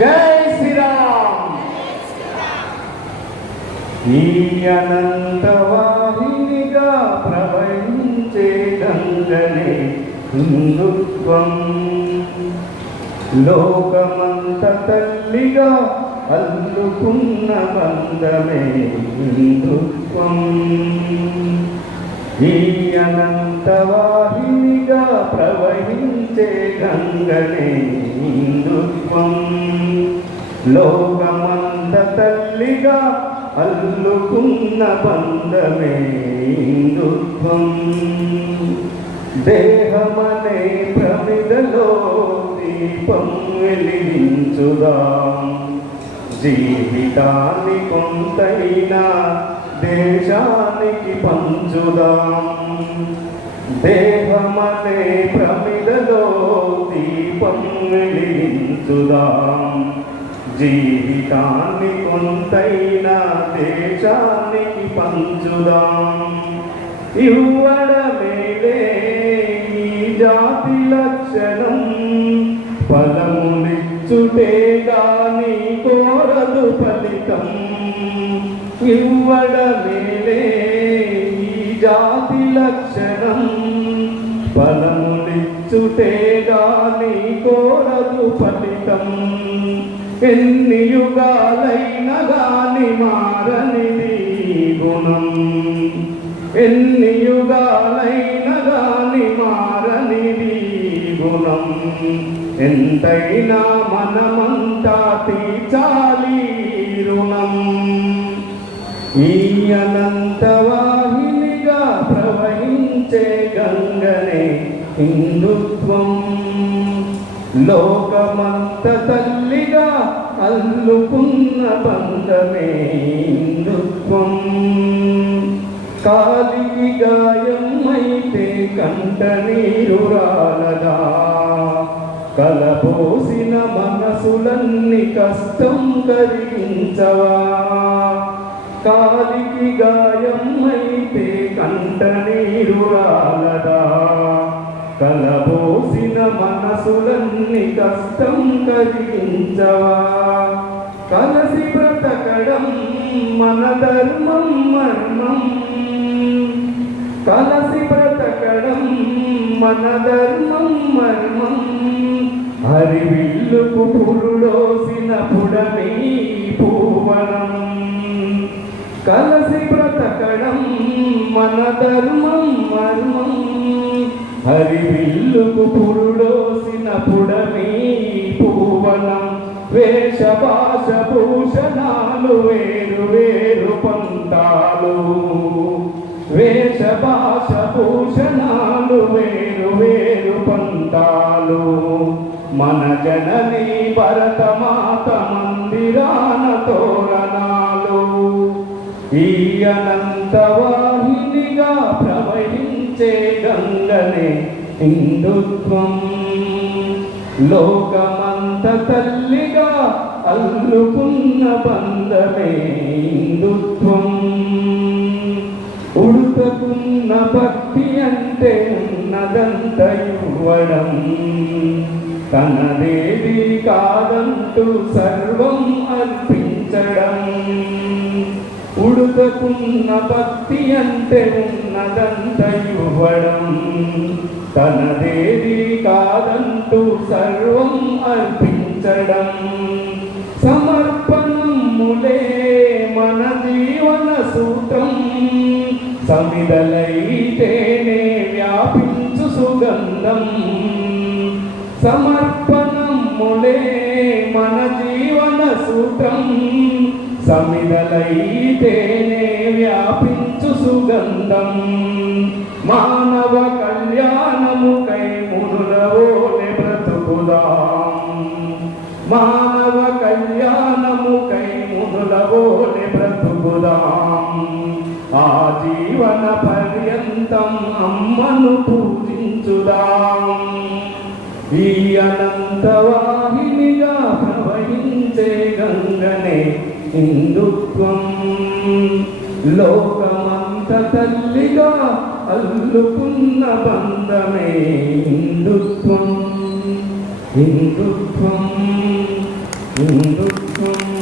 జై శ్రీరామ్. ఈ అనంతవాహినిగా ప్రవహించే గంగనే హిందుత్వం, లోకమంత తల్లిగా అల్లుకున్న బంధమే హిందుత్వం. ఈ అనంతవాహినిగా ప్రవహించే గంగనే హిందుత్వం, లోకమంత తల్లిగా అల్లుకున్న బంధమే హిందుత్వం. దేహమనే ప్రమిదలో దీపం వెలిగించుదాం, జీవితాన్ని కొంతైనా దేశానికి పంచుదాం. దేహమనే ప్రమిదలో దీపం వెలిగించుదాం, జీవితాన్ని కొంతైనా దేశానికి పంచుదాం. ఇవ్వడమేలే ఈ జాతి లక్షణం, ఫలములిచ్చుటే గాని కోరదు ఫలితం. ఇవ్వడమేలే ఈ జాతి లక్షణం, ఫలములిచ్చుటే గాని కోరదు ఫలితం. ఎన్ని యుగాలైనా గాని మారనిది గుణం, ఎన్ని యుగాలైనా గాని మారనిది గుణం. ఎంతైనా మనమంతా తీర్చాలి రుణం. ఈ అనంతవాహినిగా ప్రవహించే గంగనే హిందుత్వం, లోకమంత తల్లిగా అల్లుకున్న బంధమే హిందుత్వం. కాలికి గాయం అయితే కంట నీరు రాలదా, కలబోసిన మనసులన్నీ కష్టం కలిగించవా. కాలికి గాయం అయితే కంట నీరు రాలదా, కలబోసిన మనసులన్నీ కష్టం కలిగించవా. కలసి బ్రతకడం మన ధర్మం మర్మం, కలసి బ్రతకడం మన ధర్మం మర్మం. హరివిల్లుకు పురుడోసిన పుడమి పూవనం, కలసి బ్రతకడం మన ధర్మం మర్మం. హరివిల్లుకు పురుడోసిన పుడమి పూవనం. వేషభాష భూషణాలు వేరు వేరు పంతాలు, వేషభాష భూషణాలు వేరు వేరు పంతాలు. మన జననీ భరతమాత మందిరాన తోరణాలు. ఈ అనంతవాహినిగా ప్రవహించే గంగనే హిందుత్వం, లోకమంత తల్లిగా అల్లుకున్న బంధమే హిందుత్వం. ఉడుకున్న భక్తి అంటే ఉన్నదంత ఇవ్వడం, తనదేది కాదంటూ సర్వం అర్పించడం. ఉడుకున్న భక్తి అంటే ఉన్నదంత ఇవ్వడం, తనదేది కాదంటూ సర్వం అర్పించడం. సమర్పణములే మన జీవన సూత్రం, సమిదలైతేనే వ్యాపించు సుగంధం. సమర్పణములే మన జీవన సూత్రం, సమిదలైతేనే వ్యాపించు సుగంధం. మానవ కళ్యాణముకై మునులవోలే బ్రతుకుదాం, మానవ కళ్యాణముకై మునులవోలే బ్రతుకుదాం. ఆజీవన పర్యంతం అమ్మను పూజించుదాం. ఈ అనంతవాహినిగా ప్రవహించే గంగనే హిందుత్వం, లోకమంత తల్లిగా అల్లుకున్న బంధమే హిందుత్వం. హిందుత్వం హిందుత్వం